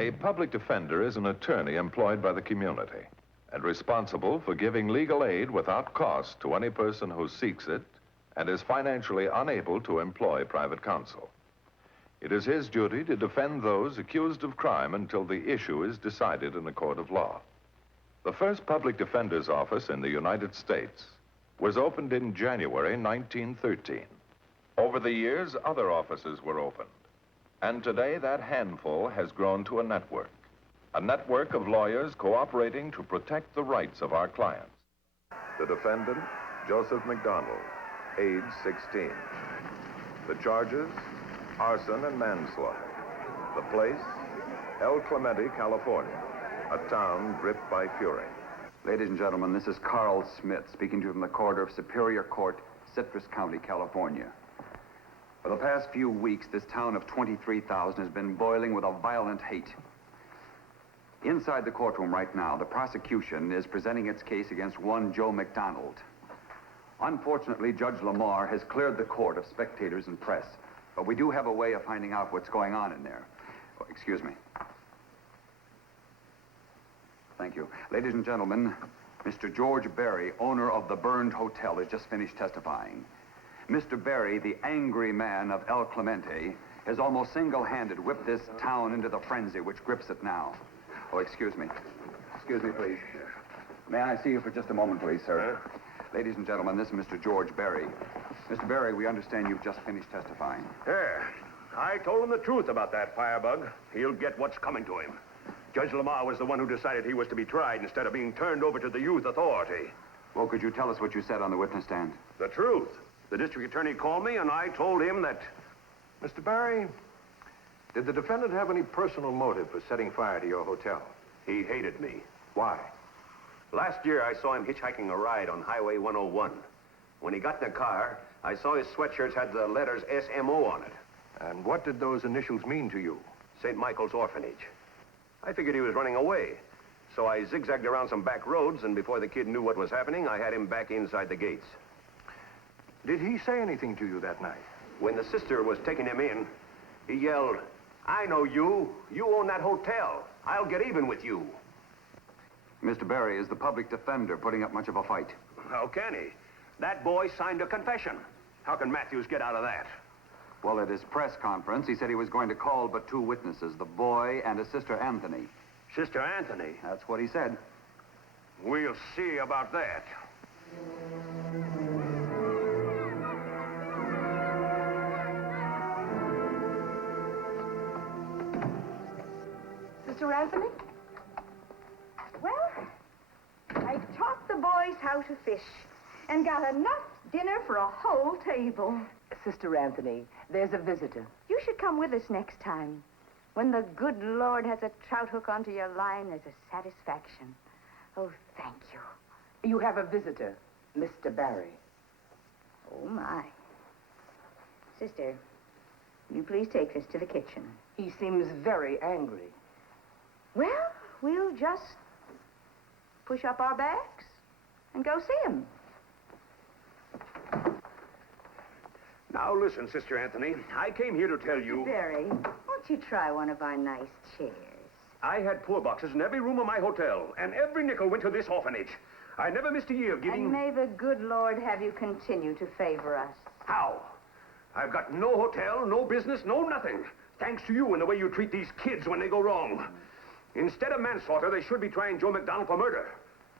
A public defender is an attorney employed by the community and responsible for giving legal aid without cost to any person who seeks it and is financially unable to employ private counsel. It is his duty to defend those accused of crime until the issue is decided in a court of law. The first public defender's office in the United States was opened in January 1913. Over the years, other offices were opened. And today, that handful has grown to a network of lawyers cooperating to protect the rights of our clients. The defendant, Joseph McDonald, age 16. The charges, arson and manslaughter. The place, El Clemente, California, a town gripped by fury. Ladies and gentlemen, this is Carl Smith speaking to you from the corridor of Superior Court, Citrus County, California. For the past few weeks, this town of 23,000 has been boiling with a violent hate. Inside the courtroom right now, the prosecution is presenting its case against one Joe McDonald. Unfortunately, Judge Lamar has cleared the court of spectators and press, but we do have a way of finding out what's going on in there. Oh, excuse me. Thank you. Ladies and gentlemen, Mr. George Berry, owner of the Burned Hotel, has just finished testifying. Mr. Berry, the angry man of El Clemente, has almost single-handed whipped this town into the frenzy which grips it now. Oh, excuse me. Excuse me, please. May I see you for just a moment, please, sir? Ladies and gentlemen, this is Mr. George Berry. Mr. Berry, we understand you've just finished testifying. Yeah. I told him the truth about that firebug. He'll get what's coming to him. Judge Lamar was the one who decided he was to be tried instead of being turned over to the youth authority. Well, could you tell us what you said on the witness stand? The truth. The district attorney called me, and I told him that... Mr. Barry, did the defendant have any personal motive for setting fire to your hotel? He hated me. Why? Last year, I saw him hitchhiking a ride on Highway 101. When he got in the car, I saw his sweatshirts had the letters SMO on it. And what did those initials mean to you? St. Michael's Orphanage. I figured he was running away. So I zigzagged around some back roads, and before the kid knew what was happening, I had him back inside the gates. Did he say anything to you that night? When the sister was taking him in, he yelled, "I know you. You own that hotel. I'll get even with you." Mr. Berry, is the public defender putting up much of a fight? How can he? That boy signed a confession. How can Matthews get out of that? Well, at his press conference, he said he was going to call but two witnesses, the boy and his sister Anthony. Sister Anthony? That's what he said. We'll see about that. Sister Anthony? Well, I taught the boys how to fish and got enough dinner for a whole table. Sister Anthony, there's a visitor. You should come with us next time. When the good Lord has a trout hook onto your line, there's a satisfaction. Oh, thank you. You have a visitor, Mr. Barry. Oh, my. Sister, will you please take this to the kitchen? He seems very angry. Well, we'll just push up our backs and go see him. Now, listen, Sister Anthony. I came here to tell you... Mr. Barry, won't you try one of our nice chairs? I had poor boxes in every room of my hotel, and every nickel went to this orphanage. I never missed a year of giving... And may the good Lord have you continue to favor us. How? I've got no hotel, no business, no nothing. Thanks to you and the way you treat these kids when they go wrong. Instead of manslaughter, they should be trying Joe McDonald for murder.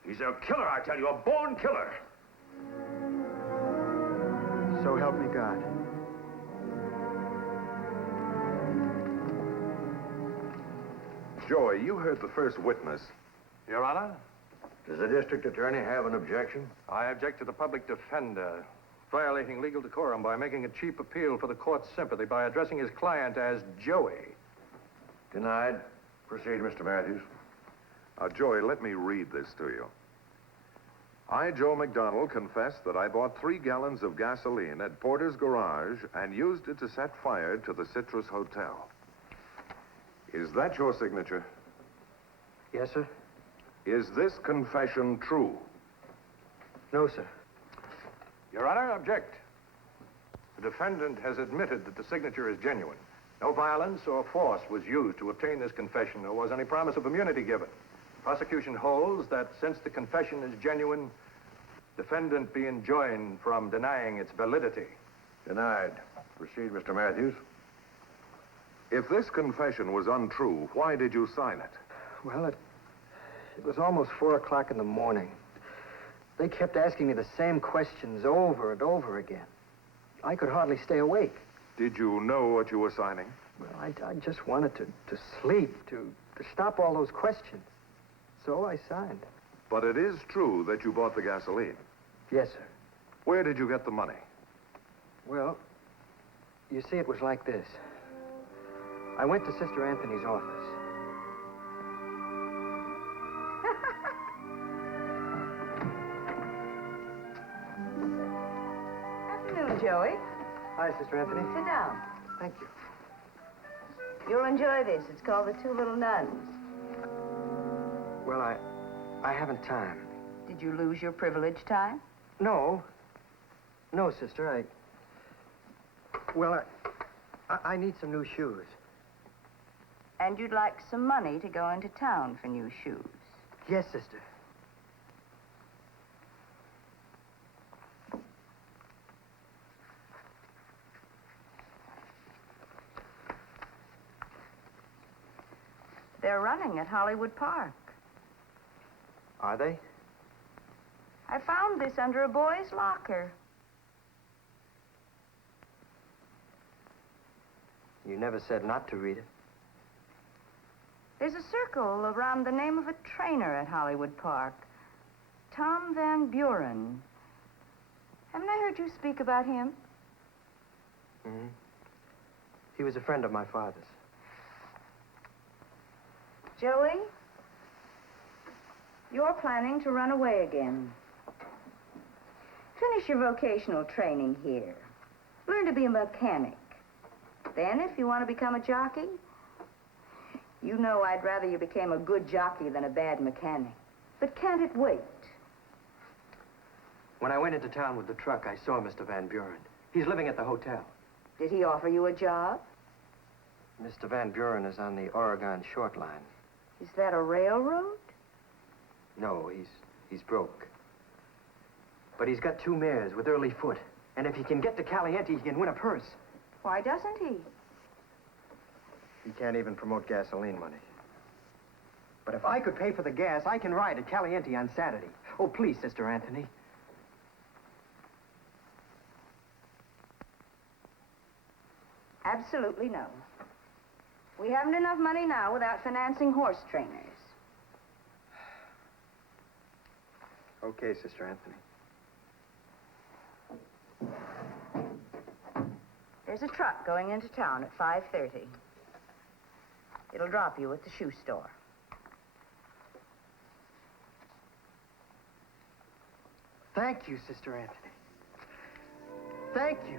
He's a killer, I tell you, a born killer. So help me God. Joey, you heard the first witness. Your Honor, Does the district attorney have an objection? I object to the public defender violating legal decorum by making a cheap appeal for the court's sympathy by addressing his client as Joey. Denied. Proceed, Mr. Matthews. Joey, let me read this to you. I, Joe McDonald, confess that I bought 3 gallons of gasoline at Porter's garage and used it to set fire to the Citrus Hotel. Is that your signature? Yes, sir? Is this confession true? No, sir. Your Honor, I object. The defendant has admitted that the signature is genuine. No violence or force was used to obtain this confession, nor was any promise of immunity given. Prosecution holds that since the confession is genuine, defendant be enjoined from denying its validity. Denied. Proceed, Mr. Matthews. If this confession was untrue, why did you sign it? Well, it was almost 4 o'clock in the morning. They kept asking me the same questions over and over again. I could hardly stay awake. Did you know what you were signing? Well, I just wanted to sleep, to stop all those questions. So I signed. But it is true that you bought the gasoline. Yes, sir. Where did you get the money? Well, you see, it was like this. I went to Sister Anthony's office. Afternoon, Joey. Hi, Sister Anthony. Sit down. Thank you. You'll enjoy this. It's called The Two Little Nuns. Well, I haven't time. Did you lose your privilege time? No. No, sister, Well, I need some new shoes. And you'd like some money to go into town for new shoes. Yes, sister. They're running at Hollywood Park. Are they? I found this under a boy's locker. You never said not to read it. There's a circle around the name of a trainer at Hollywood Park. Tom Van Buren. Haven't I heard you speak about him? Mm-hmm. He was a friend of my father's. Joey, you're planning to run away again. Finish your vocational training here. Learn to be a mechanic. Then, if you want to become a jockey, you know I'd rather you became a good jockey than a bad mechanic. But can't it wait? When I went into town with the truck, I saw Mr. Van Buren. He's living at the hotel. Did he offer you a job? Mr. Van Buren is on the Oregon Short Line. Is that a railroad? No, he's broke. But he's got 2 mares with early foot. And if he can get to Caliente, he can win a purse. Why doesn't he? He can't even promote gasoline money. But if I could pay for the gas, I can ride at Caliente on Saturday. Oh, please, Sister Anthony. Absolutely no. We haven't enough money now without financing horse trainers. Okay, Sister Anthony. There's a truck going into town at 5:30. It'll drop you at the shoe store. Thank you, Sister Anthony. Thank you.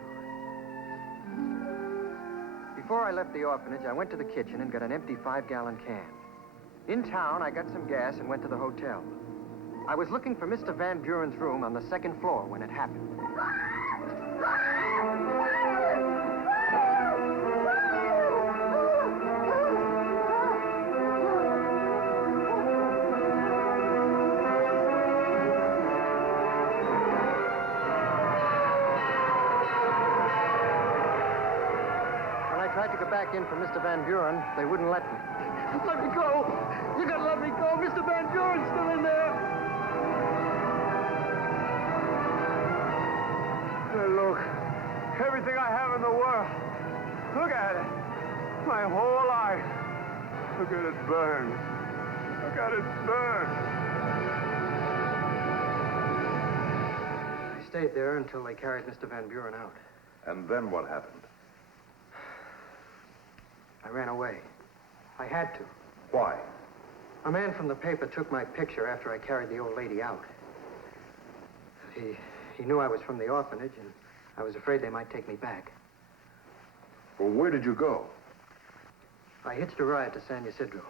Before I left the orphanage, I went to the kitchen and got an empty 5-gallon can. In town, I got some gas and went to the hotel. I was looking for Mr. Van Buren's room on the 2nd floor when it happened. Tried to go back in for Mr. Van Buren. They wouldn't let me. Let me go! You gotta let me go! Mr. Van Buren's still in there! Hey, look. Everything I have in the world. Look at it. My whole life. Look at it burn. Look at it burn. I stayed there until they carried Mr. Van Buren out. And then what happened? I ran away. I had to. Why? A man from the paper took my picture after I carried the old lady out. He knew I was from the orphanage, and I was afraid they might take me back. Well, where did you go? I hitched a ride to San Ysidro.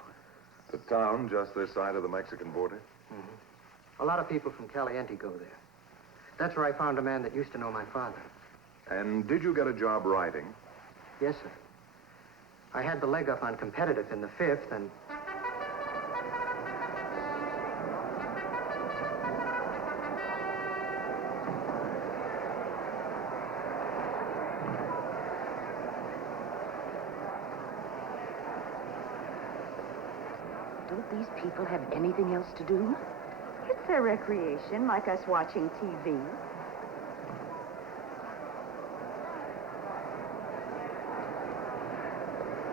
The town just this side of the Mexican border? Mm-hmm. A lot of people from Caliente go there. That's where I found a man that used to know my father. And did you get a job riding? Yes, sir. I had the leg up on competitive in the 5th, and... Don't these people have anything else to do? It's their recreation, like us watching TV.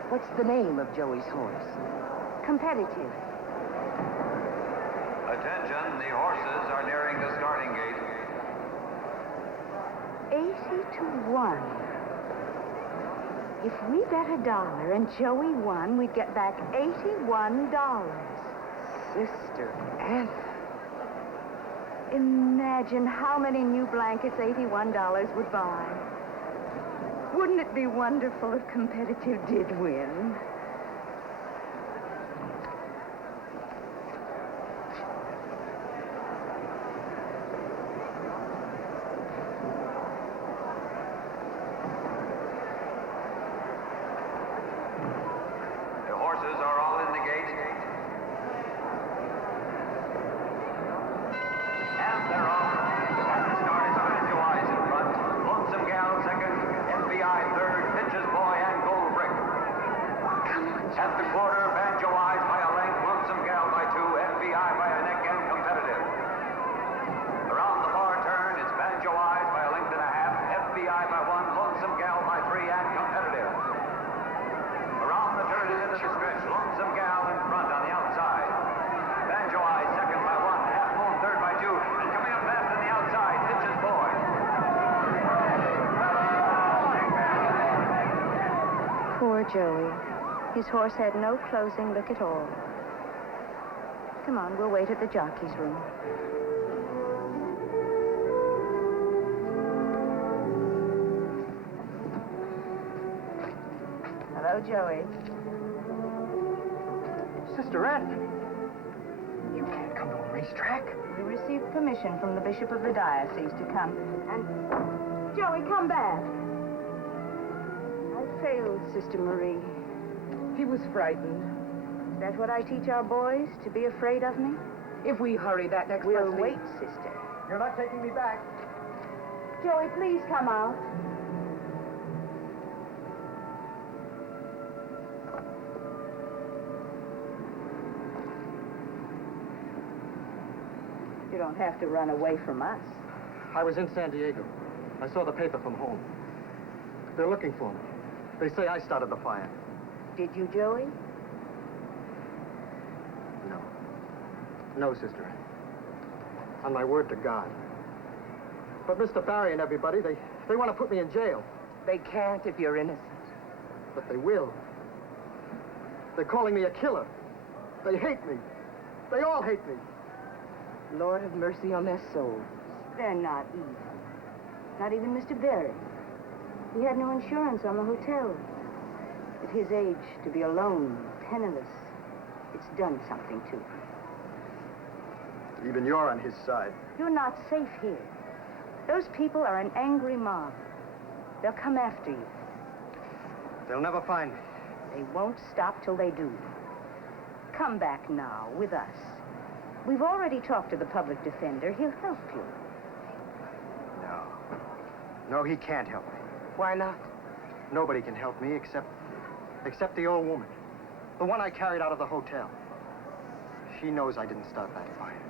What's the name of Joey's horse? Competitive. Attention, the horses are nearing the starting gate. 80 to 1. If we bet $1 and Joey won, we'd get back $81. Sister Anne. Imagine how many new blankets $81 would buy. Wouldn't it be wonderful if Competitive did win? The horses are all in the gate. And they're off. At the start is Banjo Eyes in front. Lonesome Gal second. FBI third. Pitches Boy and Gold Brick. At the quarter, Banjo Eyes by a length. Lonesome Gal by 2. FBI by a neck and Competitive. Around the far turn, it's Banjo Eyes by a length and a half. FBI by 1. Lonesome Gal by 3 and Competitive. Around the turn and into the stretch. Lonesome Gal in front on the outside. Banjo Eyes second by 1. Half Moon third by 2. And coming up fast on the outside, Pitches Boy. Poor Joey. His horse had no closing look at all. Come on, we'll wait at the jockey's room. Hello, Joey. Sister Anne, you can't come to a racetrack. We received permission from the bishop of the diocese to come. And, Joey, come back. I failed, Sister Marie. He was frightened. Is that what I teach our boys, to be afraid of me? If we hurry, that next We'll bus wait, leaves. sister. You're not taking me back. Joey, please come out. You don't have to run away from us. I was in San Diego. I saw the paper from home. They're looking for me. They say I started the fire. Did you, Joey? No. No, sister. On my word to God. But Mr. Barry and everybody, they want to put me in jail. They can't if you're innocent. But they will. They're calling me a killer. They hate me. They all hate me. Lord have mercy on their souls. They're not evil. Not even Mr. Berry. He had no insurance on the hotel. At his age, to be alone, penniless, it's done something to him. Even you're on his side. You're not safe here. Those people are an angry mob. They'll come after you. They'll never find me. They won't stop till they do. Come back now with us. We've already talked to the public defender. He'll help you. No. No, he can't help me. Why not? Nobody can help me except the old woman. The one I carried out of the hotel. She knows I didn't start that fire.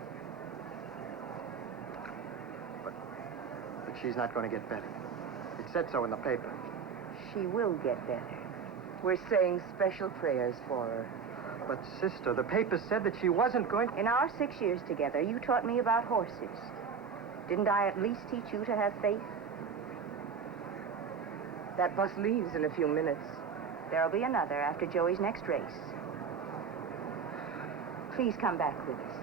But she's not going to get better. It said so in the paper. She will get better. We're saying special prayers for her. But, sister, the paper said that she wasn't going... In our 6 years together, you taught me about horses. Didn't I at least teach you to have faith? That bus leaves in a few minutes. There'll be another after Joey's next race. Please come back with us.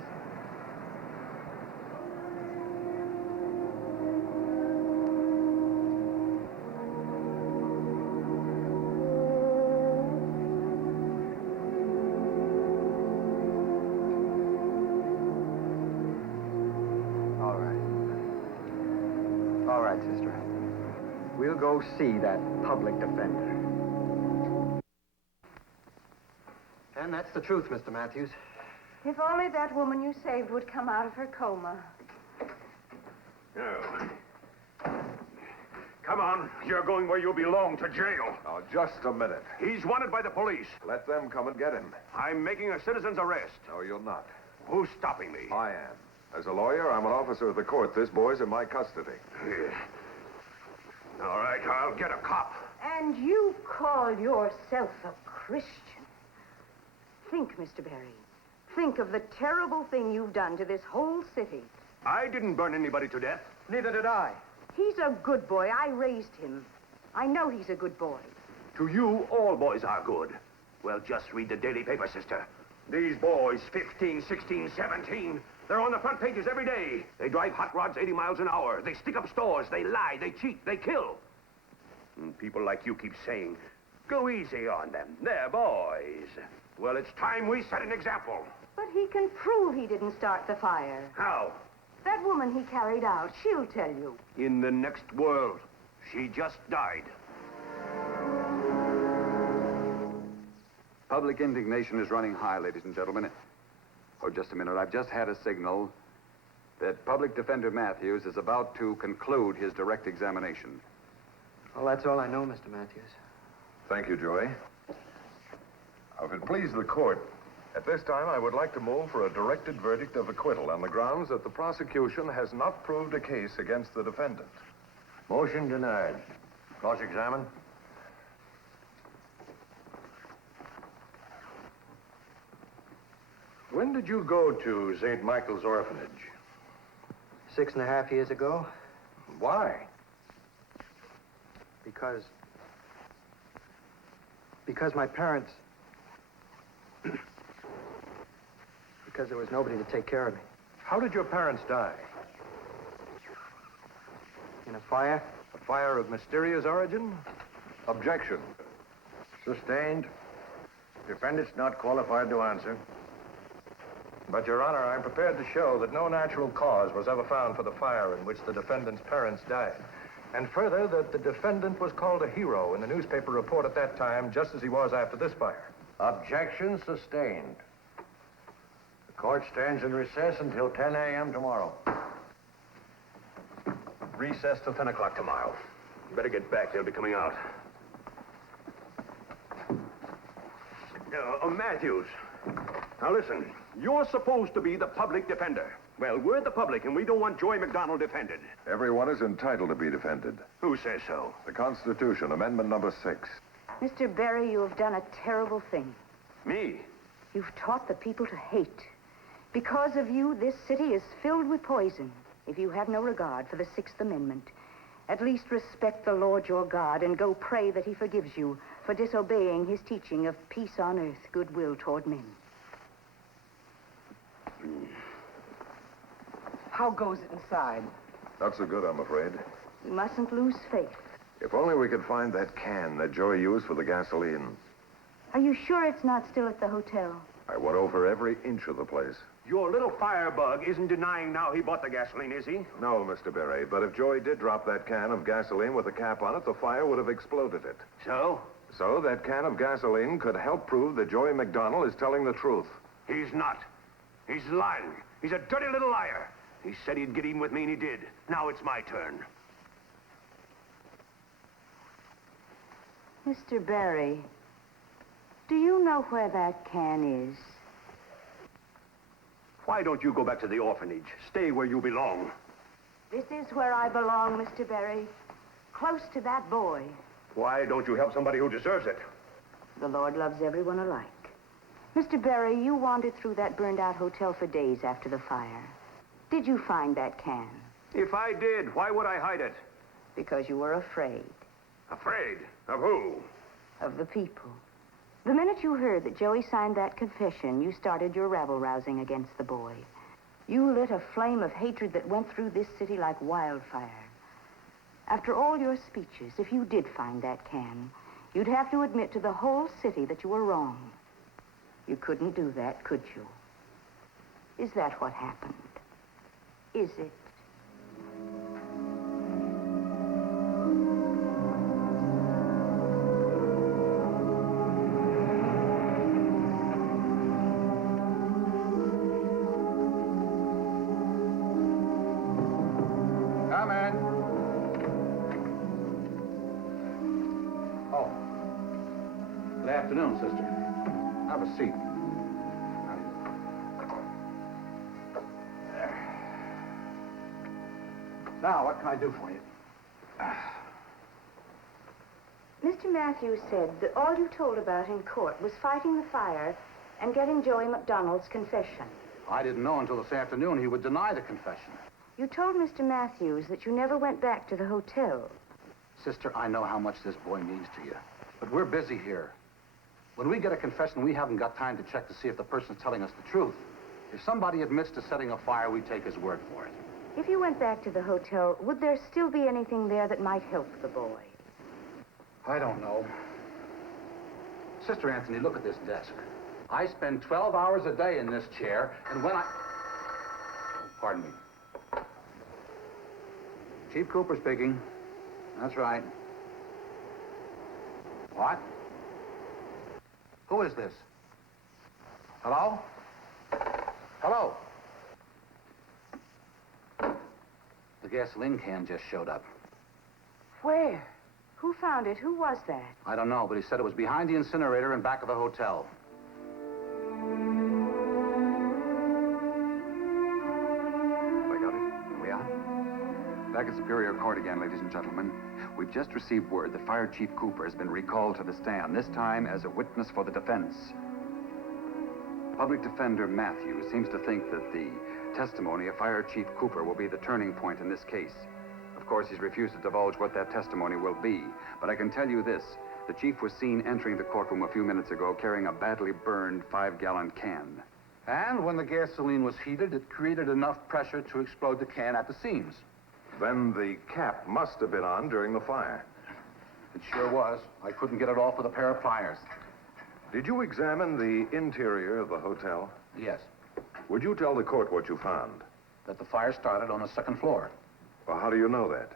All right, sister. We'll go see that public defender. And that's the truth, Mr. Matthews. If only that woman you saved would come out of her coma. Oh. Come on. You're going where you belong, to jail. Now, just a minute. He's wanted by the police. Let them come and get him. I'm making a citizen's arrest. No, you're not. Who's stopping me? I am. As a lawyer, I'm an officer of the court. This boy's in my custody. All right, I'll get a cop. And you call yourself a Christian. Think, Mr. Barry. Think of the terrible thing you've done to this whole city. I didn't burn anybody to death. Neither did I. He's a good boy. I raised him. I know he's a good boy. To you, all boys are good. Well, just read the daily paper, sister. These boys, 15, 16, 17, they're on the front pages every day. They drive hot rods 80 miles an hour. They stick up stores. They lie. They cheat. They kill. And people like you keep saying, go easy on them. They're boys. Well, it's time we set an example. But he can prove he didn't start the fire. How? That woman he carried out, she'll tell you. In the next world. She just died. Public indignation is running high, ladies and gentlemen. Oh, just a minute. I've just had a signal that Public Defender Matthews is about to conclude his direct examination. Well, that's all I know, Mr. Matthews. Thank you, Joey. Now, if it please the court, at this time I would like to move for a directed verdict of acquittal on the grounds that the prosecution has not proved a case against the defendant. Motion denied. Cross-examine. When did you go to St. Michael's orphanage? 6.5 years ago. Why? Because my parents... because there was nobody to take care of me. How did your parents die? In a fire? A fire of mysterious origin? Objection. Sustained. Defendant's not qualified to answer. But, Your Honor, I'm prepared to show that no natural cause was ever found for the fire in which the defendant's parents died. And further, that the defendant was called a hero in the newspaper report at that time, just as he was after this fire. Objection sustained. The court stands in recess until 10 a.m. tomorrow. Recess till 10 o'clock tomorrow. You better get back. They'll be coming out. Matthews. Now, listen. You're supposed to be the public defender. Well, we're the public, and we don't want Joey McDonald defended. Everyone is entitled to be defended. Who says so? The Constitution, Amendment number 6. Mr. Barry, you have done a terrible thing. Me? You've taught the people to hate. Because of you, this city is filled with poison. If you have no regard for the Sixth Amendment, at least respect the Lord your God and go pray that he forgives you for disobeying his teaching of peace on earth, goodwill toward men. How goes it inside? Not so good, I'm afraid. You mustn't lose faith. If only we could find that can that Joey used for the gasoline. Are you sure it's not still at the hotel? I went over every inch of the place. Your little firebug isn't denying now he bought the gasoline, is he? No, Mr. Berry, but if Joey did drop that can of gasoline with a cap on it, the fire would have exploded it. So? So that can of gasoline could help prove that Joey McDonald is telling the truth. He's not. He's lying. He's a dirty little liar. He said he'd get even with me, and he did. Now it's my turn. Mr. Barry, do you know where that can is? Why don't you go back to the orphanage? Stay where you belong. This is where I belong, Mr. Barry. Close to that boy. Why don't you help somebody who deserves it? The Lord loves everyone alike. Mr. Barry, you wandered through that burned-out hotel for days after the fire. Did you find that can? If I did, why would I hide it? Because you were afraid. Afraid? Of who? Of the people. The minute you heard that Joey signed that confession, you started your rabble-rousing against the boy. You lit a flame of hatred that went through this city like wildfire. After all your speeches, if you did find that can, you'd have to admit to the whole city that you were wrong. You couldn't do that, could you? Is that what happened? Is it? afternoon, sister. Have a seat. Now, what can I do for you? Mr. Matthews said that all you told about in court was fighting the fire and getting Joey McDonald's confession. I didn't know until this afternoon he would deny the confession. You told Mr. Matthews that you never went back to the hotel. Sister, I know how much this boy means to you. But we're busy here. When we get a confession, we haven't got time to check to see if the person's telling us the truth. If somebody admits to setting a fire, we take his word for it. If you went back to the hotel, would there still be anything there that might help the boy? I don't know. Sister Anthony, look at this desk. I spend 12 hours a day in this chair, and when I... Pardon me. Chief Cooper speaking. That's right. What? Who is this? Hello? Hello? The gasoline can just showed up. Where? Who found it? Who was that? I don't know, but he said it was behind the incinerator in back of the hotel. I got it. We are? Back at Superior Court again, ladies and gentlemen. We've just received word that Fire Chief Cooper has been recalled to the stand, this time as a witness for the defense. Public Defender Matthews seems to think that the testimony of Fire Chief Cooper will be the turning point in this case. Of course, he's refused to divulge what that testimony will be, but I can tell you this. The chief was seen entering the courtroom a few minutes ago carrying a badly burned 5-gallon can. And when the gasoline was heated, it created enough pressure to explode the can at the seams. Then the cap must have been on during the fire. It sure was. I couldn't get it off with a pair of pliers. Did you examine the interior of the hotel? Yes. Would you tell the court what you found? That the fire started on the second floor. Well, how do you know that?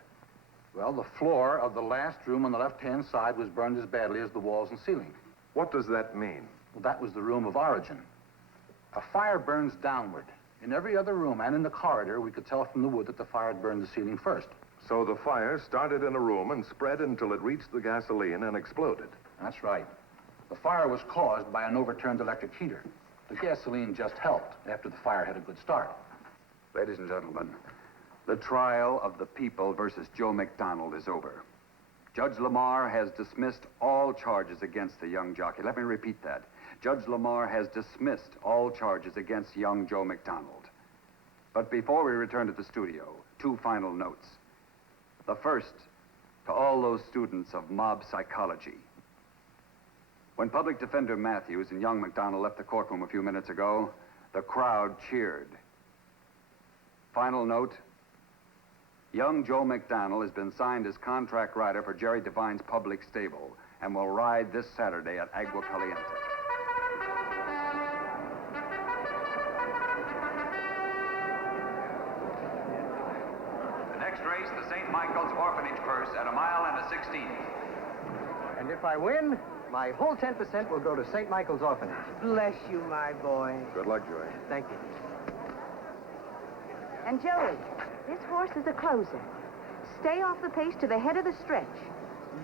Well, the floor of the last room on the left-hand side was burned as badly as the walls and ceiling. What does that mean? Well, that was the room of origin. A fire burns downward. In every other room and in the corridor, we could tell from the wood that the fire had burned the ceiling first. So the fire started in a room and spread until it reached the gasoline and exploded. That's right. The fire was caused by an overturned electric heater. The gasoline just helped after the fire had a good start. Ladies and gentlemen, the trial of the people versus Joe McDonald is over. Judge Lamar has dismissed all charges against the young jockey. Let me repeat that. Judge Lamar has dismissed all charges against young Joe McDonald. But before we return to the studio, 2 final notes. The first, to all those students of mob psychology. When Public Defender Matthews and young McDonald left the courtroom a few minutes ago, the crowd cheered. Final note, young Joe McDonald has been signed as contract rider for Jerry Devine's public stable and will ride this Saturday at Agua Caliente. The next race, the St. Michael's Orphanage purse at 1 16 miles. And if I win, my whole 10% will go to St. Michael's Orphanage. Bless you, my boy. Good luck, Joey. Thank you. And Joey, this horse is a closer. Stay off the pace to the head of the stretch.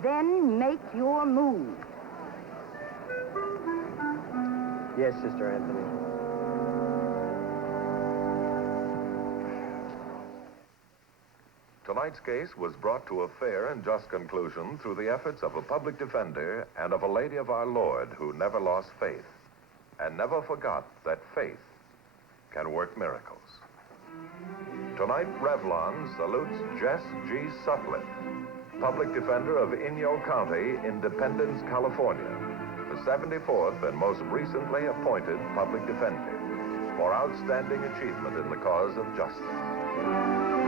Then make your move. Yes, Sister Anthony. Tonight's case was brought to a fair and just conclusion through the efforts of a public defender and of a lady of our Lord who never lost faith and never forgot that faith can work miracles. Tonight, Revlon salutes Jess G. Sutcliffe, public defender of Inyo County, Independence, California, the 74th and most recently appointed public defender for outstanding achievement in the cause of justice.